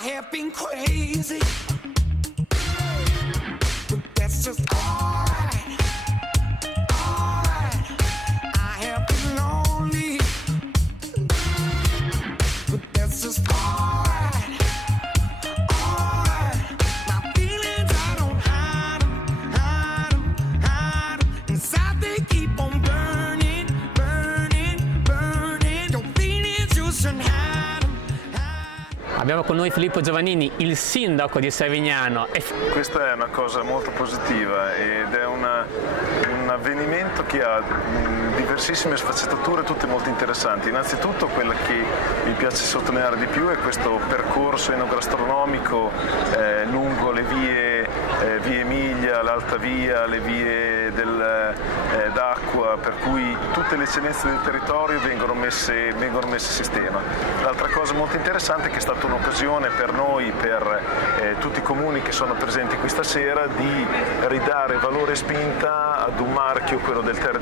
I have been crazy, but that's just alright, alright. I have been lonely, but that's just alright, alright. My feelings, I don't hide 'em, hide 'em, hide 'em. Inside they keep on burning, burning, burning. Your feelings, you shouldn't hide 'em. Abbiamo con noi Filippo Giovannini, il sindaco di Savignano. Questa è una cosa molto positiva ed è un avvenimento che ha diversissime sfaccettature, tutte molto interessanti. Innanzitutto quella che mi piace sottolineare di più è questo percorso enogastronomico lungo le vie Emilia, l'Alta Via, le vie d'acqua, per cui tutte le eccellenze del territorio vengono messe a sistema. L'altra cosa molto interessante è che è stata un'occasione per noi, per tutti i comuni che sono presenti questa sera, di ridare valore e spinta ad un marchio, quello del Terre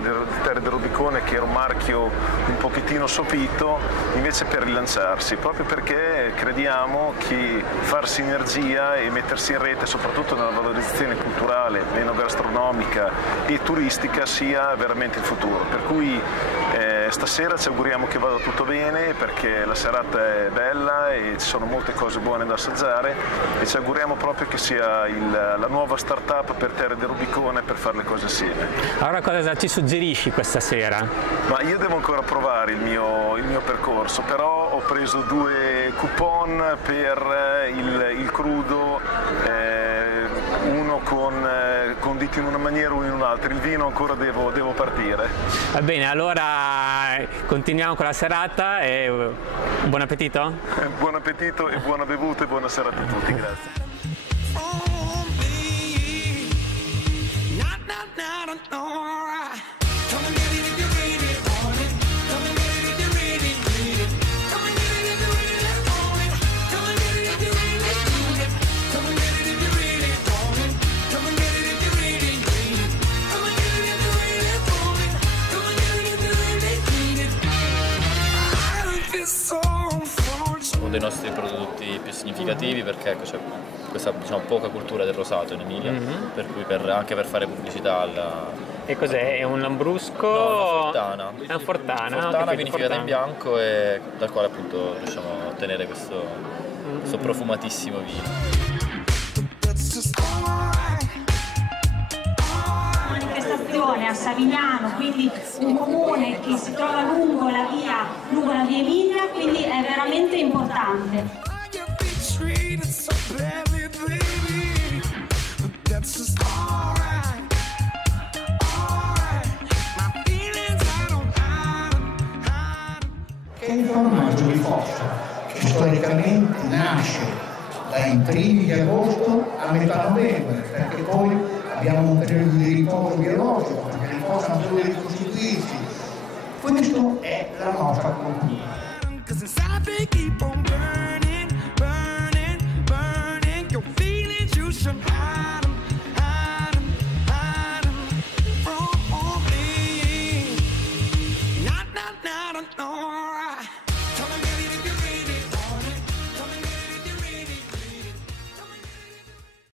del Rubicone, che era un marchio un pochettino sopito, invece per rilanciarsi, proprio perché crediamo che far sinergia e mettersi in rete, soprattutto nella valorizzazione culturale, enogastronomica e turistica, sia veramente il futuro. Per cui stasera ci auguriamo che vada tutto bene, perché la serata è bella e ci sono molte cose buone da assaggiare, e ci auguriamo proprio che sia la nuova start-up per Terre del Rubicone, per fare le cose assieme. Allora cosa ci suggerisci questa sera? Ma io devo ancora provare il mio percorso, però ho preso 2 coupon per il crudo, uno condito in una maniera, uno in un'altra. Il vino ancora devo partire. Va bene, allora continuiamo con la serata e buon appetito? Buon appetito e buona bevuta e buona serata a tutti, grazie. Uno dei nostri prodotti più significativi, perché c'è questa, diciamo, poca cultura del rosato in Emilia, per cui anche per fare pubblicità alla... E cos'è? È un lambrusco? No, una fortana. È una fortana. Fortana vinificata in bianco, e dal quale appunto riusciamo a ottenere questo profumatissimo vino. A Savignano, quindi un comune che si trova lungo la via Emilia, quindi è veramente importante. È il formaggio di Fossa, che storicamente nasce dai primi di agosto a metà novembre, perché poi abbiamo un periodo di riposo biologico, perché le possono solo ricostituirsi. Questa è la nostra cultura.